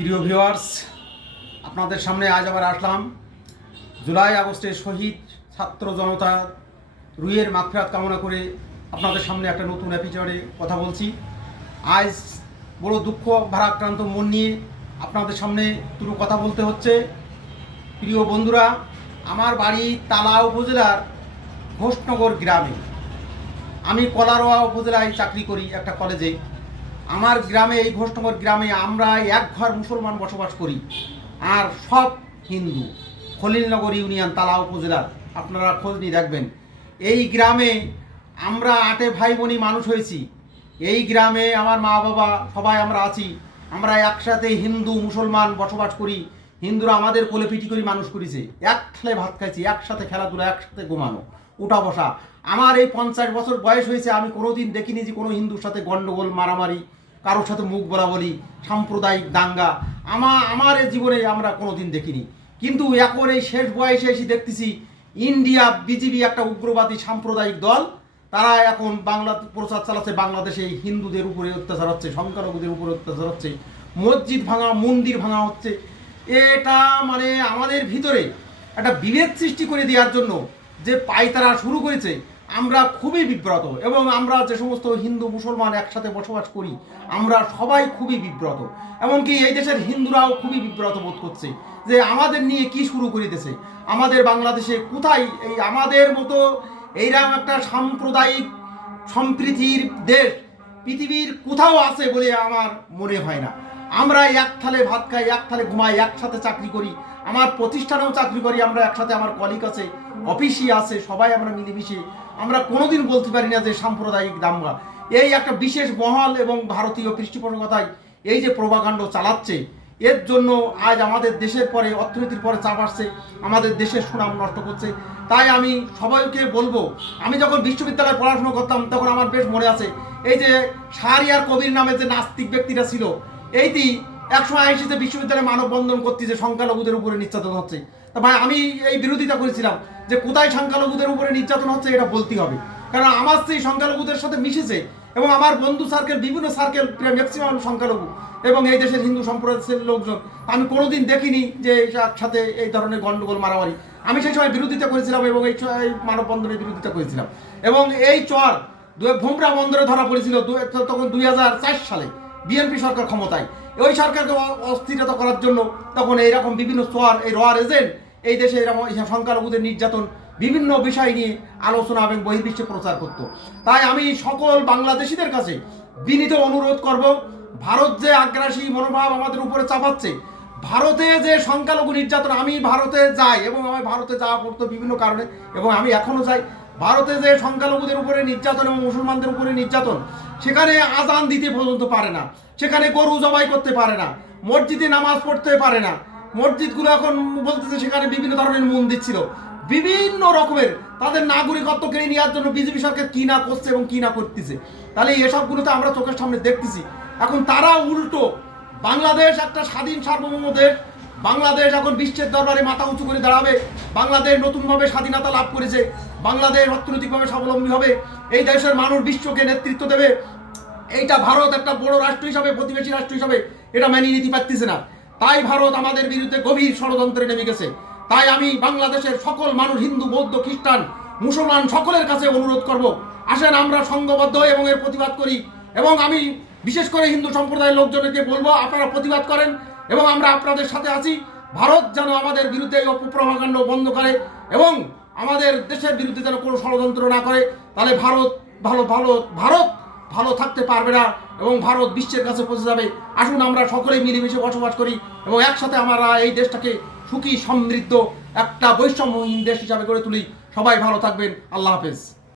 প্রিয় ভিউয়ার্স আপনাদের সামনে আজ আবার আসলাম। জুলাই আগস্টে শহীদ ছাত্র জনতা রুইয়ের মাগফিরাত কামনা করে আপনাদের সামনে একটা নতুন এপিসোডে কথা বলছি। আজ বড় দুঃখ, ভারাক্রান্ত মন নিয়ে আপনাদের সামনে দুটো কথা বলতে হচ্ছে। প্রিয় বন্ধুরা, আমার বাড়ি তালা উপজেলার ঘোষনগর গ্রামে। আমি কলারোয়া উপজেলায় চাকরি করি একটা কলেজে আমার গ্রামে, এই ঘোষনগর গ্রামে আমরা এক ঘর মুসলমান বসবাস করি। আর সব হিন্দু, খলিলনগর ইউনিয়ন তালা উপজেলার, আপনারা খোঁজ নিয়ে দেখবেন। এই গ্রামে আমরা আটে ভাই বোনই মানুষ হয়েছি। এই গ্রামে আমার মা বাবা সবাই আমরা আছি। আমরা একসাথে হিন্দু, মুসলমান বসবাস করি। হিন্দুরা আমাদের কোলে পিটি করে মানুষ করেছে। এক খেলে ভাত খাইছি, একসাথে খেলাধুলা, একসাথে ঘুমানো, উঠা বসা। আমার এই পঞ্চাশ বছর বয়স হয়েছে, আমি কোনোদিন দেখিনি যে কোনো হিন্দুর সাথে গণ্ডগোল মারামারি কারোর সাথে মুখ বলি সাম্প্রদায়িক দাঙ্গা। আমা আমার এই জীবনে আমরা কোনোদিন দেখিনি। কিন্তু এখন এই শেষ বয়সে এসে দেখতেছি ইন্ডিয়া বিজেপি একটা উগ্রবাদী সাম্প্রদায়িক দল। তারা এখন বাংলা প্রচার চালাচ্ছে, বাংলাদেশে হিন্দুদের উপরে অত্যাচার হচ্ছে, সংখ্যালঘুদের উপরে অত্যাচার হচ্ছে, মসজিদ ভাঙা, মন্দির ভাঙা হচ্ছে। এটা মানে আমাদের ভিতরে একটা বিভেদ সৃষ্টি করে দেওয়ার জন্য যে পায়তারা শুরু করেছে আমরা খুবই বিব্রত এবং আমরা যে সমস্ত হিন্দু মুসলমান একসাথে বসবাস করি, আমরা সবাই খুবই বিব্রত। এমনকি এই দেশের হিন্দুরাও খুবই বিব্রত বোধ করছে যে আমাদের নিয়ে কি শুরু করিতেছে। আমাদের বাংলাদেশে কোথায় এই আমাদের মতো এইরকম একটা সাম্প্রদায়িক সম্প্রীতির দেশ পৃথিবীর কোথাও আছে বলে আমার মনে হয় না। আমরা এক থালে ভাত খাই, এক থালে ঘুমাই, একসাথে চাকরি করি। আমার প্রতিষ্ঠানেও চাকরি করি, আমরা একসাথে আমার কলিগ আছে অফিসই আছে, সবাই আমরা মিলেমিশে। আমরা কোনোদিন বলতে পারি না যে সাম্প্রদায়িক দাঙ্গা। এই একটা বিশেষ মহল এবং ভারতীয় পৃষ্ঠপোষকতায় এই যে প্রভাকাণ্ড চালাচ্ছে, এর জন্য আজ আমাদের দেশের পরে, অর্থনীতির পরে চাপ আসছে, আমাদের দেশের সুনাম নষ্ট করছে। তাই আমি সবাইকে বলব, আমি যখন বিশ্ববিদ্যালয়ে পড়াশোনা করতাম, তখন আমার বেশ মনে আছে, এই যে শাহরিয়ার কবির নামে যে নাস্তিক ব্যক্তিরা ছিল এইটি একশো আশিতে বিশ্ববিদ্যালয়ে মানববন্ধন করতে যে সংখ্যালঘুদের উপরে নির্যাতন হচ্ছে। তা ভাই, আমি এই বিরোধিতা করেছিলাম যে কোথায় সংখ্যালঘুদের উপরে নির্যাতন হচ্ছে এটা বলতে হবে। কারণ আমার সেই সংখ্যালঘুদের সাথে মিশেছে এবং আমার বন্ধু সার্কেল বিভিন্ন সার্কেল প্রায় ম্যাক্সিমাম সংখ্যালঘু এবং এই দেশের হিন্দু সম্প্রদায়ের লোকজন। আমি কোনোদিন দেখিনি যে একসাথে এই ধরনের গণ্ডগোল মারামারি। আমি সেই সময় বিরোধিতা করেছিলাম এবং এই মানববন্ধনের বিরোধিতা করেছিলাম। এবং এই চর ভোমরা বন্দরে ধরা পড়েছিল তখন দুই হাজার চার সালে। বিএনপি সরকার ক্ষমতায়। ওই সরকারকে অস্থিরতা করার জন্য তখন এইরকম বিভিন্ন সোয়ার, এই রয়ার এজেন্ট, এই দেশে এরকম সংখ্যালঘুদের নির্যাতন, বিভিন্ন বিষয় নিয়ে আলোচনা এবং বহির্বিশ্বে প্রচার করত। তাই আমি সকল বাংলাদেশিদের কাছে বিনীত অনুরোধ করব, ভারত যে আগ্রাসী মনোভাব আমাদের উপরে চাপাচ্ছে, ভারতে যে সংখ্যালঘু নির্যাতন, আমি ভারতে যাই এবং আমি ভারতে যাওয়া পড়তো বিভিন্ন কারণে এবং আমি এখনও যাই। ভারতে যে সংখ্যালঘুদের উপরে নির্যাতন এবং মুসলমানদের উপরে নির্যাতন সেখানে আজান দিতে পর্যন্ত পারে না। সেখানে গরু জবাই করতে পারে না। মসজিদে নামাজ পড়তে পারে না। মসজিদগুলো এখন বলতেছে সেখানে বিভিন্ন ধরনের মন্দির ছিল। বিভিন্ন রকমের তাদের নাগরিকত্ব কেড়ে নেওয়ার জন্য বিজেপি সরকার কি না করছে এবং কি না করতেছে। তাহলে এসবগুলো তো আমরা চোখের সামনে দেখতেছি। এখন তারা উল্টো বাংলাদেশ একটা স্বাধীন সার্বভৌম দেশ বাংলাদেশ এখন বিশ্বের দরবারে মাথা উঁচু করে দাঁড়াবে। বাংলাদেশ নতুনভাবে স্বাধীনতা লাভ করেছে। বাংলাদেশ অর্থনৈতিকভাবে স্বাবলম্বী হবে। এই দেশের মানুষ বিশ্বকে নেতৃত্ব দেবে। এইটা ভারত একটা বড় রাষ্ট্র হিসাবে, প্রতিবেশী রাষ্ট্র হিসাবে এটা মেনে নিতে পারতেছে না। তাই ভারত আমাদের বিরুদ্ধে গভীর ষড়যন্ত্রে নেমে গেছে। তাই আমি বাংলাদেশের সকল মানুষ, হিন্দু, বৌদ্ধ, খ্রিস্টান, মুসলমান সকলের কাছে অনুরোধ করব, আসেন আমরা সংঘবদ্ধ এবং এর প্রতিবাদ করি। এবং আমি বিশেষ করে হিন্দু সম্প্রদায়ের লোকজনকে বলব, আপনারা প্রতিবাদ করেন। এবং আমরা আপনাদের সাথে আছি। ভারত যেন আমাদের বিরুদ্ধে অপপ্রভাকাণ্ড বন্ধ করে এবং আমাদের দেশের বিরুদ্ধে যেন কোনো ষড়যন্ত্র না করে, তাহলে ভারত ভালো ভালো, ভারত ভালো থাকতে পারবে না এবং ভারত বিশ্বের কাছে পৌঁছে যাবে। আসুন আমরা সকলেই মিলেমিশে বসবাস করি এবং একসাথে আমরা এই দেশটাকে সুখী, সমৃদ্ধ একটা বৈষম্যহীন দেশ হিসাবে গড়ে তুলি। সবাই ভালো থাকবেন। আল্লাহ হাফেজ।